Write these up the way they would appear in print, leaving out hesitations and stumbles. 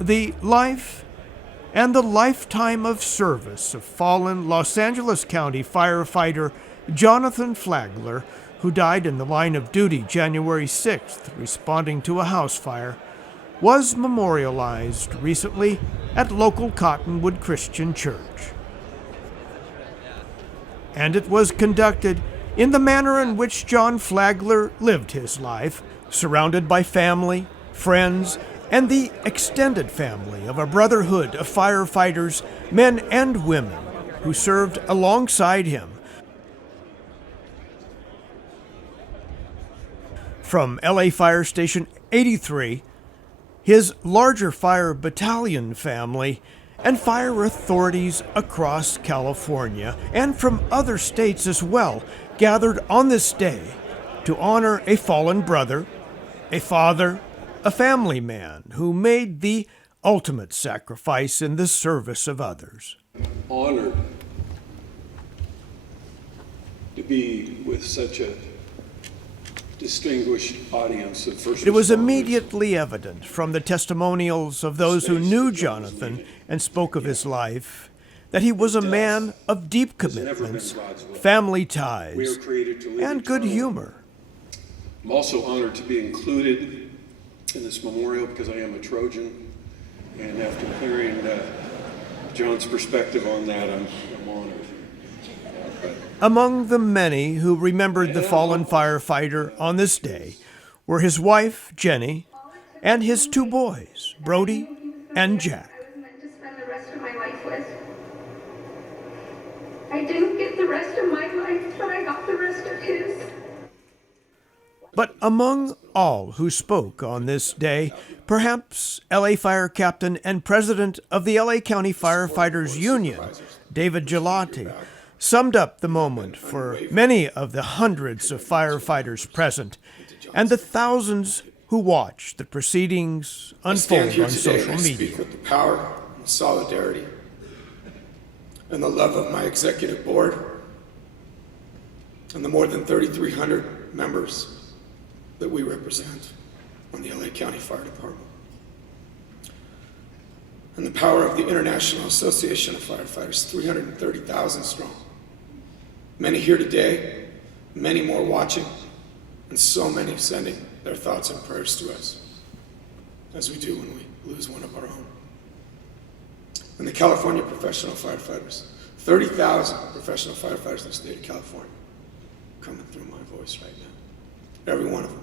The life and the lifetime of service of fallen Los Angeles County firefighter Jonathon Flagler, who died in the line of duty January 6th, responding to a house fire, was memorialized recently at local Cottonwood Christian Church. And it was conducted in the manner in which John Flagler lived his life, surrounded by family, friends, and the extended family of a brotherhood of firefighters, men and women, who served alongside him. From LA Fire Station 83, his larger fire battalion family, and fire authorities across California and from other states as well gathered on this day to honor a fallen brother, a father, a family man who made the ultimate sacrifice in the service of others. Honored to be with such a distinguished audience of first responders. It was immediately evident from the testimonials of those who knew Jonathon and spoke of his life that he was a man of deep commitments, family ties, and good humor. I'm also honored to be included in this memorial because I am a Trojan, and after hearing John's perspective on that, I'm honored. Among the many who remembered the fallen firefighter on this day were his wife, Jenny, and his two boys, Brody and Jack. I was meant to spend the rest of my life with. I didn't get the rest of my life, but I got the rest of his. But among all who spoke on this day, perhaps LA Fire Captain and President of the LA County Firefighters Union, David Gelati, summed up the moment for many of the hundreds of firefighters present and the thousands who watched the proceedings unfold on social media. I speak with the power and solidarity and the love of my executive board and the more than 3,300 members that we represent on the LA County Fire Department, and the power of the International Association of Firefighters, 330,000 strong. Many here today, many more watching, and so many sending their thoughts and prayers to us, as we do when we lose one of our own. And the California professional firefighters, 30,000 professional firefighters in the state of California, coming through my voice right now. Every one of them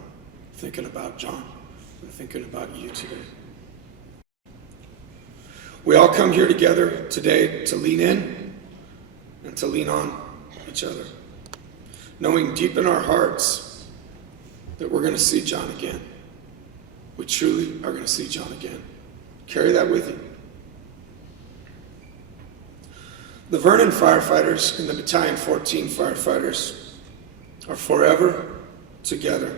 thinking about John and thinking about you today. We all come here together today to lean in and to lean on each other, knowing deep in our hearts that we're going to see John again. We truly are going to see John again. Carry that with you. The Vernon firefighters and the Battalion 14 firefighters are forever together.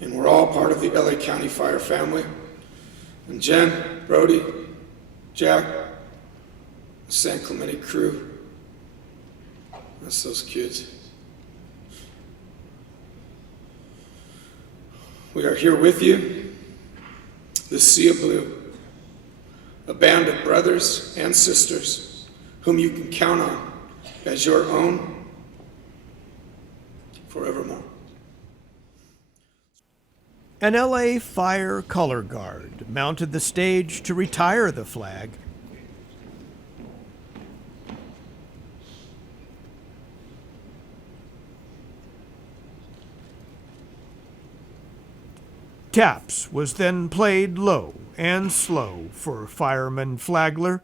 And we're all part of the LA County Fire family. And Jen, Brody, Jack, the San Clemente crew, that's those kids. We are here with you, the Sea of Blue, a band of brothers and sisters whom you can count on as your own forevermore. An LA Fire Color Guard mounted the stage to retire the flag. Taps was then played low and slow for Fireman Flagler.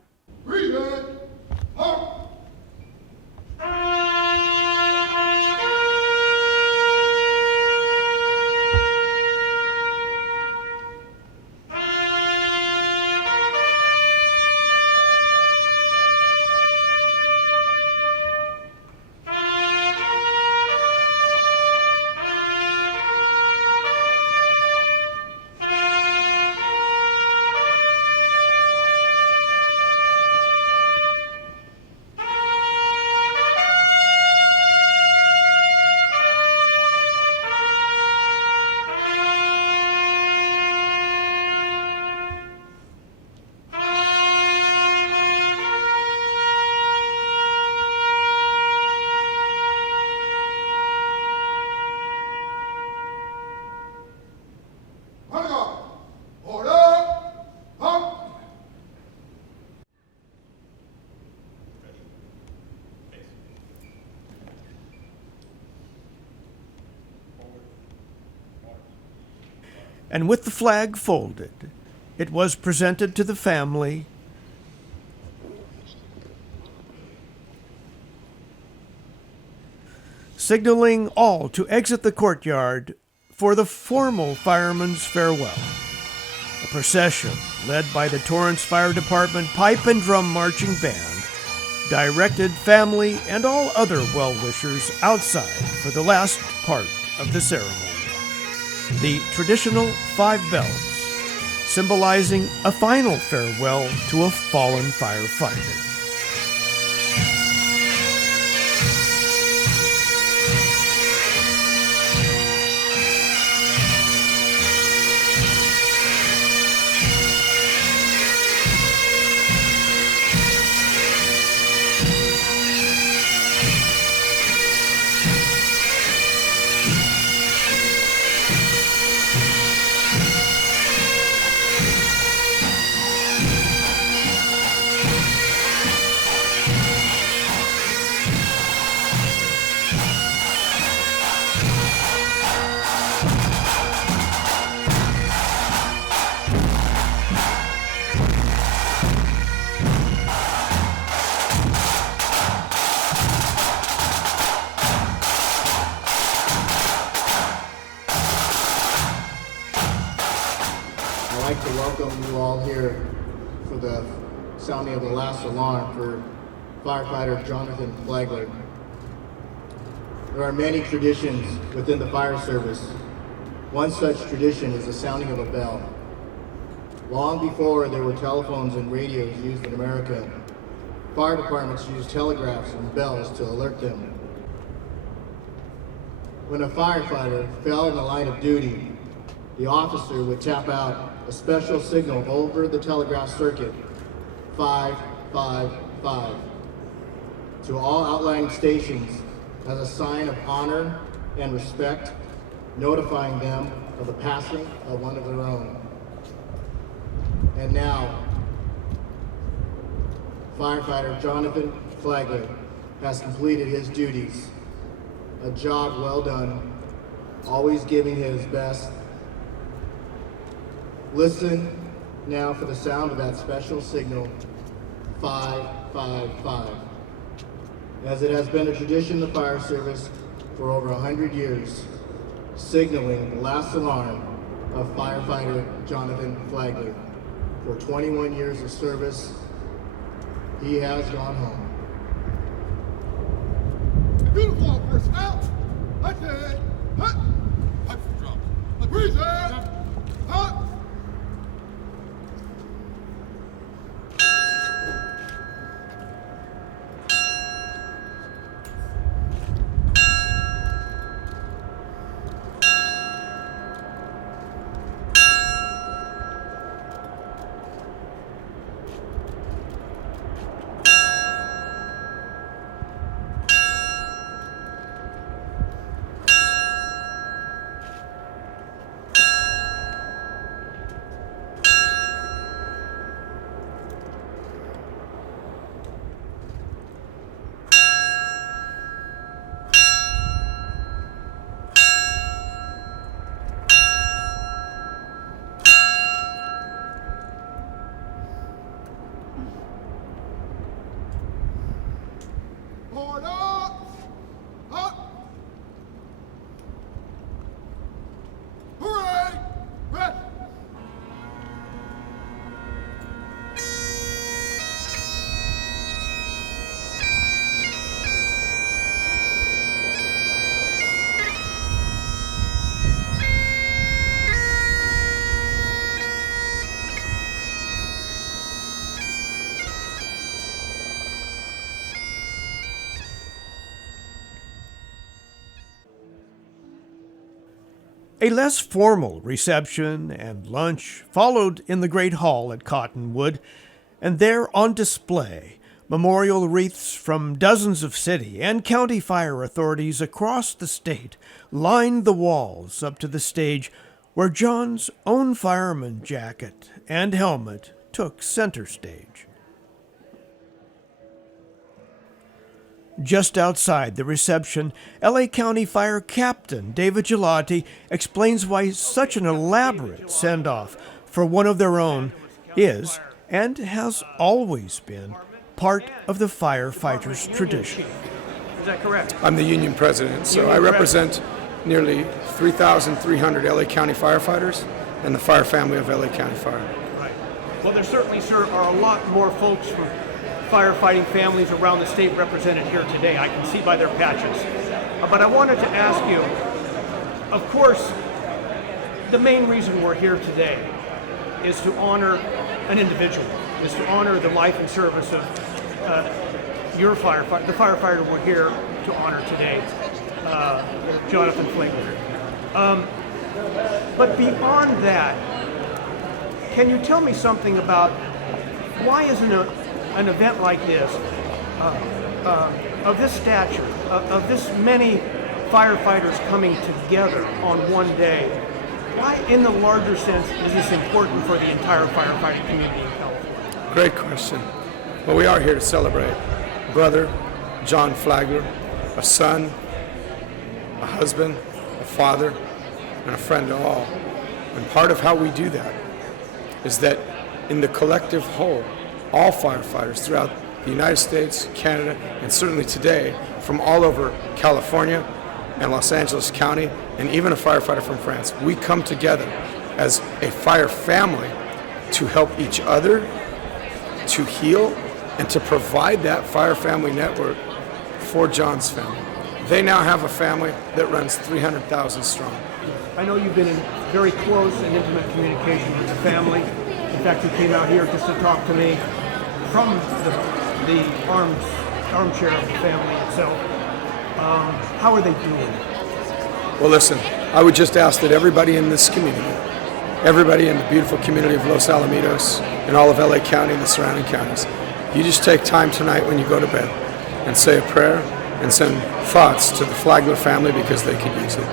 and with the flag folded, it was presented to the family, signaling all to exit the courtyard for the formal fireman's farewell. A procession led by the Torrance Fire Department Pipe and Drum Marching Band directed family and all other well-wishers outside for the last part of the ceremony. The traditional 5 bells, symbolizing a final farewell to a fallen firefighter. I'd like to welcome you all here for the sounding of the last alarm for firefighter Jonathon Flagler. There are many traditions within the fire service. One such tradition is the sounding of a bell. Long before there were telephones and radios used in America, fire departments used telegraphs and bells to alert them. When a firefighter fell in the line of duty, the officer would tap out a special signal over the telegraph circuit, 555, to all outlying stations as a sign of honor and respect, notifying them of the passing of one of their own. And now, firefighter Jonathon Flagler has completed his duties. A job well done, always giving his best. Listen now for the sound of that special signal, 555. As it has been a tradition in the fire service for over 100 years, signaling the last alarm of firefighter Jonathon Flagler. For 21 years of service, he has gone home. Beautiful officers, out! That's it! Hut! Pipes and drums. Breathe in! Hut! Order! Up! Hooray! Rest! A less formal reception and lunch followed in the Great Hall at Cottonwood, and there on display, memorial wreaths from dozens of city and county fire authorities across the state lined the walls up to the stage where John's own fireman jacket and helmet took center stage. Just outside the reception, LA County Fire Captain David Gelati explains why such an elaborate send-off for one of their own is, and has always been, part of the firefighters' tradition. Is that correct? I'm the union president, so I represent nearly 3,300 LA County firefighters and the fire family of LA County Fire. Right. Well, there certainly, sir, are a lot more folks from firefighting families around the state represented here today. I can see by their patches. But I wanted to ask you, of course, the main reason we're here today is to honor an individual, is to honor the life and service of your firefighter, the firefighter we're here to honor today, Jonathon Flagler. But beyond that, can you tell me something about why isn't an event like this, of this stature, of this many firefighters coming together on one day, why in the larger sense is this important for the entire firefighting community in California? Great question. Well, we are here to celebrate Brother John Flagler, a son, a husband, a father, and a friend to all. And part of how we do that is that in the collective whole, all firefighters throughout the United States, Canada, and certainly today from all over California and Los Angeles County, and even a firefighter from France, we come together as a fire family to help each other, to heal, and to provide that fire family network for John's family. They now have a family that runs 300,000 strong. I know you've been in very close and intimate communication with the family. In fact, you came out here just to talk to me from the armchair of the family itself. How are they doing? Well, listen, I would just ask that everybody in this community, everybody in the beautiful community of Los Alamitos and all of LA County and the surrounding counties, you just take time tonight when you go to bed and say a prayer and send thoughts to the Flagler family because they could use it.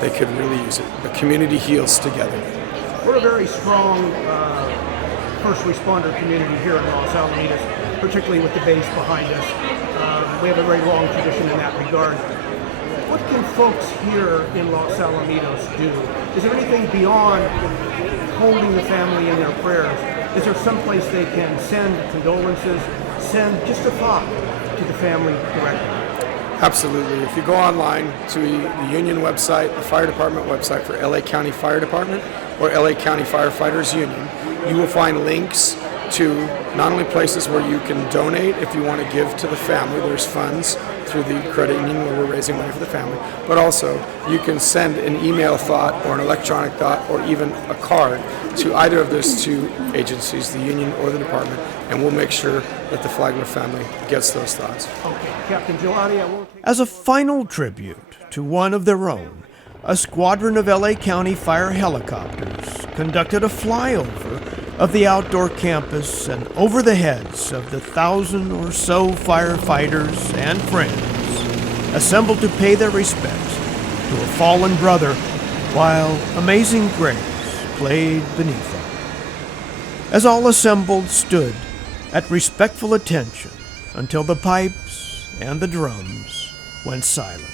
They could really use it. The community heals together. We're a very strong first responder community here in Los Alamitos, particularly with the base behind us. We have a very long tradition in that regard. What can folks here in Los Alamitos do? Is there anything beyond holding the family in their prayers? Is there some place they can send condolences, send just a thought to the family directly? Absolutely. If you go online to the union website, the fire department website for LA County Fire Department or LA County Firefighters Union, you will find links to not only places where you can donate if you want to give to the family, there's funds through the credit union where we're raising money for the family, but also you can send an email thought or an electronic thought or even a card to either of those two agencies, the union or the department, and we'll make sure that the Flagler family gets those thoughts. Okay, Captain Gelati, I won't take... As a final tribute to one of their own, a squadron of LA County Fire helicopters conducted a flyover of the outdoor campus and over the heads of the 1,000 or so firefighters and friends assembled to pay their respects to a fallen brother while Amazing Grace played beneath them. As all assembled stood at respectful attention until the pipes and the drums went silent.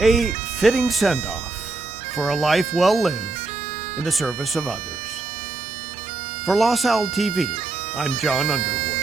A fitting send-off for a life well lived in the service of others. For Los Al TV, I'm John Underwood.